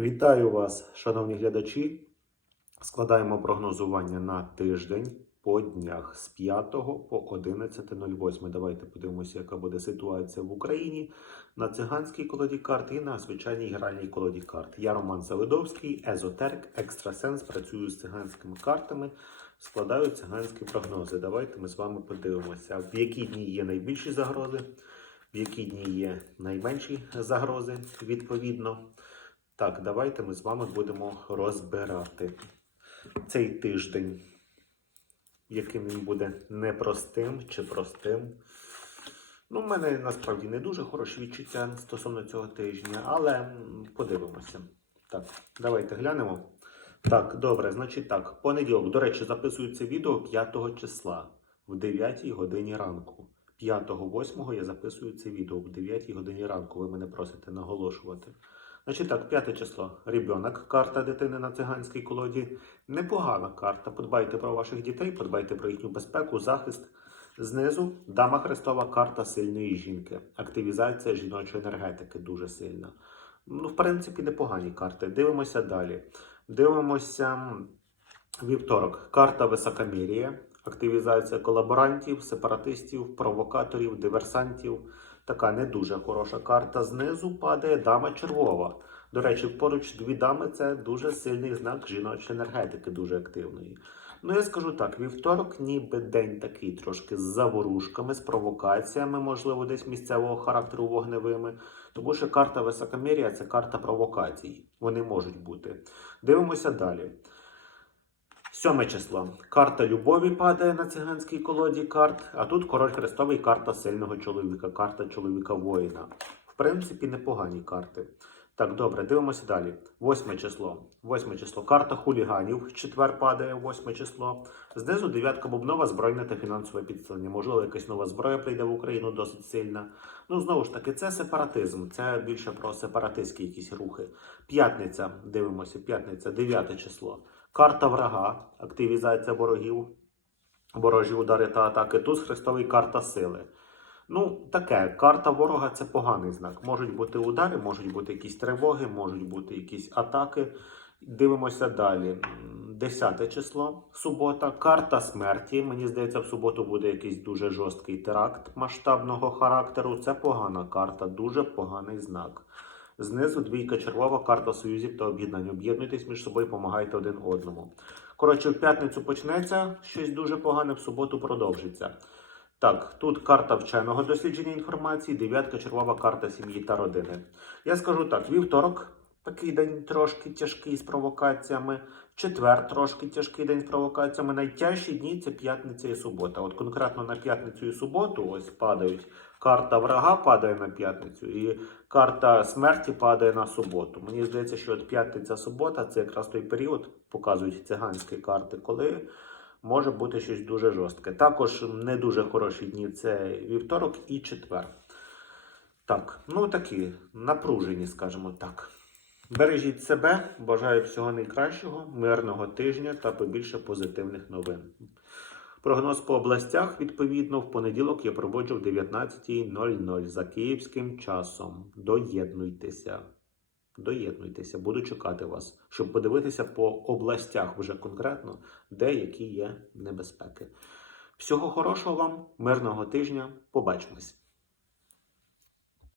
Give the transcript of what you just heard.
Вітаю вас, шановні глядачі. Складаємо прогнозування на тиждень по днях з 5 по 11.08. Давайте подивимося, яка буде ситуація в Україні на циганській колоді карт і на звичайній гральній колоді карт. Я Роман Завидовський, езотерик, екстрасенс. Працюю з циганськими картами, складаю циганські прогнози. Давайте ми з вами подивимося, в які дні є найбільші загрози, в які дні є найменші загрози, відповідно. Так, давайте ми з вами будемо розбирати цей тиждень, яким він буде непростим чи простим. Ну, в мене насправді не дуже хороші відчуття стосовно цього тижня, але подивимося. Так, давайте глянемо. Так, добре, значить так, понеділок, до речі, записую це відео 5 числа в 9 годині ранку. 5-8 я записую це відео в 9 годині ранку. Ви мене просите наголошувати. Значить так, п'яте число. Ребенок, карта дитини на циганській колоді. Непогана карта. Подбайте про ваших дітей, подбайте про їхню безпеку, захист. Знизу дама Христова карта сильної жінки. Активізація жіночої енергетики дуже сильна. Ну, в принципі, непогані карти. Дивимося далі. Дивимося вівторок. Карта високомір'я. Активізація колаборантів, сепаратистів, провокаторів, диверсантів. Така не дуже хороша карта. Знизу падає дама червова. До речі, поруч дві дами це дуже сильний знак жіночої енергетики, дуже активної. Ну, я скажу так: вівторок, ніби день такий трошки з заворушками, з провокаціями, можливо, десь місцевого характеру вогневими. Тому що карта високомір'я це карта провокацій. Вони можуть бути. Дивимося далі. Сьоме число. Карта любові падає на циганській колоді карт, а тут король хрестовий карта сильного чоловіка, карта чоловіка воїна. В принципі, непогані карти. Так, добре, дивимося далі. Восьме число. Восьме число. Карта хуліганів. Четвер падає восьме число. Знизу дев'ятка бубнова, збройне та фінансове підсилення. Можливо, якась нова зброя прийде в Україну досить сильна. Ну, знову ж таки, це сепаратизм. Це більше про сепаратистські якісь рухи. П'ятниця. Дивимося, п'ятниця, дев'яте число. Карта врага, активізація ворогів, ворожі удари та атаки. Туз хрестовий карта сили. Ну, таке, карта ворога це поганий знак. Можуть бути удари, можуть бути якісь тривоги, можуть бути якісь атаки. Дивимося далі. М, Десяте число, субота. Карта смерті. Мені здається, в суботу буде якийсь дуже жорсткий теракт масштабного характеру. Це погана карта, дуже поганий знак. Знизу двійка червова, карта союзів та об'єднань. Об'єднуйтесь між собою, допомагайте один одному. Коротше, в п'ятницю почнеться щось дуже погане, в суботу продовжиться. Так, тут карта вченого дослідження інформації, дев'ятка червова карта сім'ї та родини. Я скажу так: вівторок такий день трошки тяжкий з провокаціями. Четвер трошки тяжкий день з провокаціями. Найтяжчі дні це п'ятниця і субота. От конкретно на п'ятницю і суботу ось падають. Карта врага падає на п'ятницю, і карта смерті падає на суботу. Мені здається, що от п'ятниця субота це якраз той період, показують циганські карти, коли може бути щось дуже жорстке. Також не дуже хороші дні це вівторок і четвер. Так, ну такі напружені, скажімо так. Бережіть себе, бажаю всього найкращого, мирного тижня та побільше позитивних новин. Прогноз по областях, відповідно, в понеділок я проводжу в 19.00 за київським часом. Доєднуйтеся. Доєднуйтеся, буду чекати вас, щоб подивитися по областях вже конкретно, де які є небезпеки. Всього хорошого вам, мирного тижня. Побачимось!